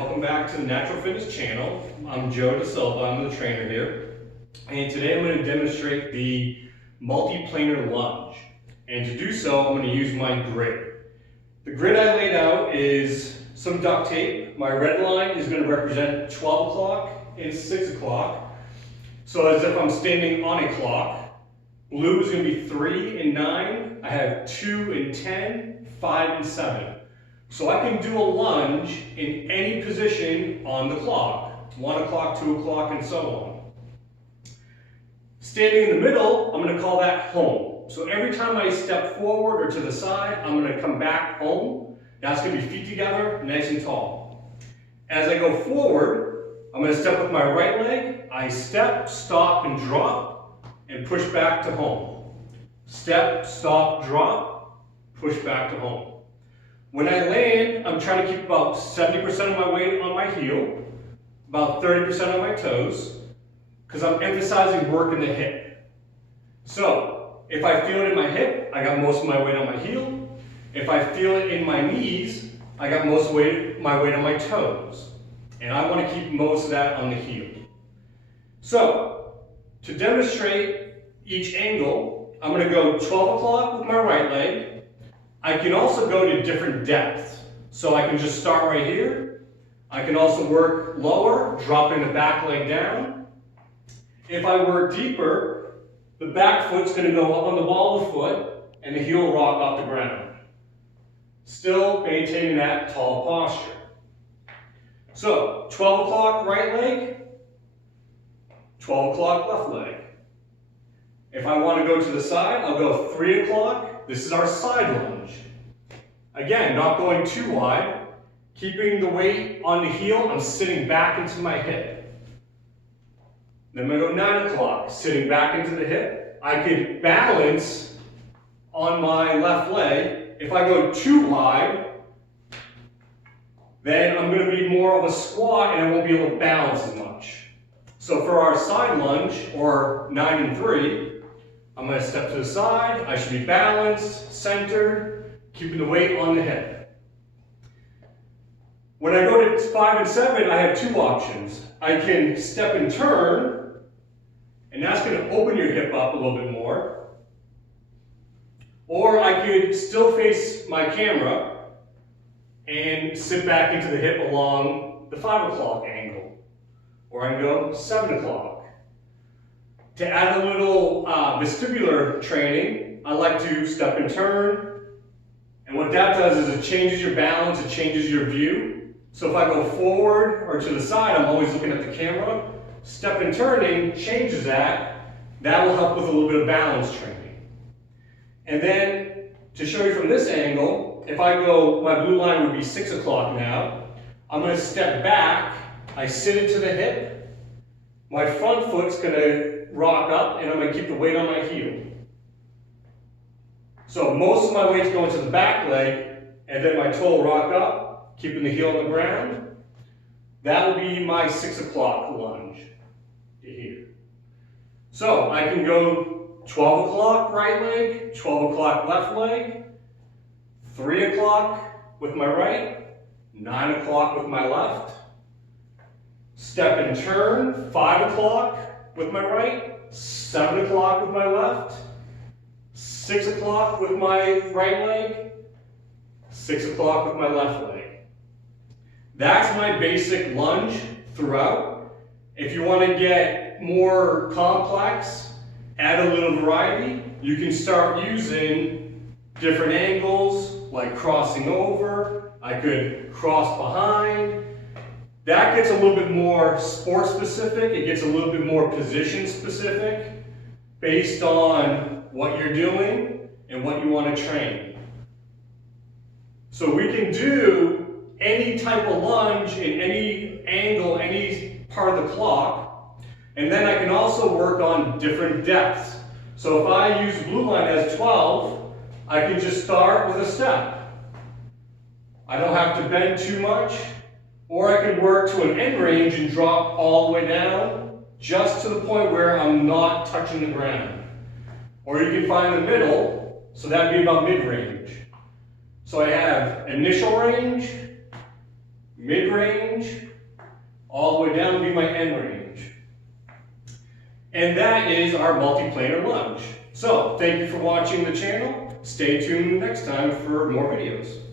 welcome back to the Natural Fitness channel. I'm Joe DeSilva, I'm the trainer here. And today I'm going to demonstrate the Multiplanar Lunge. And to do so, I'm going to use my grid. The grid I laid out is some duct tape. My red line is going to represent 12 o'clock and 6 o'clock. So as if I'm standing on a clock. Blue is going to be 3 and 9. I have 2 and 10, 5 and 7. So I can do a lunge in any position on the clock, 1 o'clock, 2 o'clock, and so on. Standing in the middle, I'm going to call that home. So every time I step forward or to the side, I'm going to come back home. That's going to be feet together, nice and tall. As I go forward, I'm going to step with my right leg. I step, stop, and drop, and push back to home. Step, stop, drop, push back to home. When I land, I'm trying to keep about 70% of my weight on my heel, about 30% on my toes, because I'm emphasizing work in the hip. So, if I feel it in my hip, I got most of my weight on my heel. If I feel it in my knees, I got most of my weight on my toes. And I want to keep most of that on the heel. So, to demonstrate each angle, I'm going to go 12 o'clock with my right leg. I can also go to different depths. So I can just start right here. I can also work lower, dropping the back leg down. If I work deeper, the back foot's going to go up on the ball of the foot and the heel rock off the ground. Still maintaining that tall posture. So 12 o'clock right leg, 12 o'clock left leg. If I want to go to the side, I'll go 3 o'clock. This is our side lunge. Again, not going too wide. Keeping the weight on the heel, I'm sitting back into my hip. Then I'm going to go 9 o'clock, sitting back into the hip. I could balance on my left leg. If I go too wide, then I'm going to be more of a squat and I won't be able to balance as much. So for our side lunge, or 9 and 3, I'm going to step to the side. I should be balanced, centered, keeping the weight on the hip. When I go to 5 and 7, I have two options. I can step and turn, and that's going to open your hip up a little bit more. Or I could still face my camera and sit back into the hip along the 5 o'clock angle. Or I can go 7 o'clock. To add a little vestibular training, I like to step and turn. And what that does is it changes your balance, it changes your view. So if I go forward or to the side, I'm always looking at the camera. Step and turning changes that. That will help with a little bit of balance training. And then, to show you from this angle, if I go, my blue line would be 6 o'clock now. I'm going to step back, I sit into the hip. My front foot's going to rock up, and I'm going to keep the weight on my heel. So most of my weight's going to the back leg, and then my toe will rock up, keeping the heel on the ground. That will be my 6 o'clock lunge to here. So I can go 12 o'clock right leg, 12 o'clock left leg, 3 o'clock with my right, 9 o'clock with my left, step and turn, 5 o'clock with my right, 7 o'clock with my left, 6 o'clock with my right leg, 6 o'clock with my left leg. That's my basic lunge throughout. If you want to get more complex, add a little variety, you can start using different angles, like crossing over. I could cross behind. That gets a little bit more sport specific, it gets a little bit more position specific based on what you're doing and what you want to train. So we can do any type of lunge in any angle, any part of the clock, and then I can also work on different depths. So if I use blue line as 12, I can just start with a step. I don't have to bend too much. Or I can work to an end range and drop all the way down, just to the point where I'm not touching the ground. Or you can find the middle, so that would be about mid-range. So I have initial range, mid-range, all the way down to be my end range. And that is our multiplanar lunge. So, thank you for watching the channel. Stay tuned next time for more videos.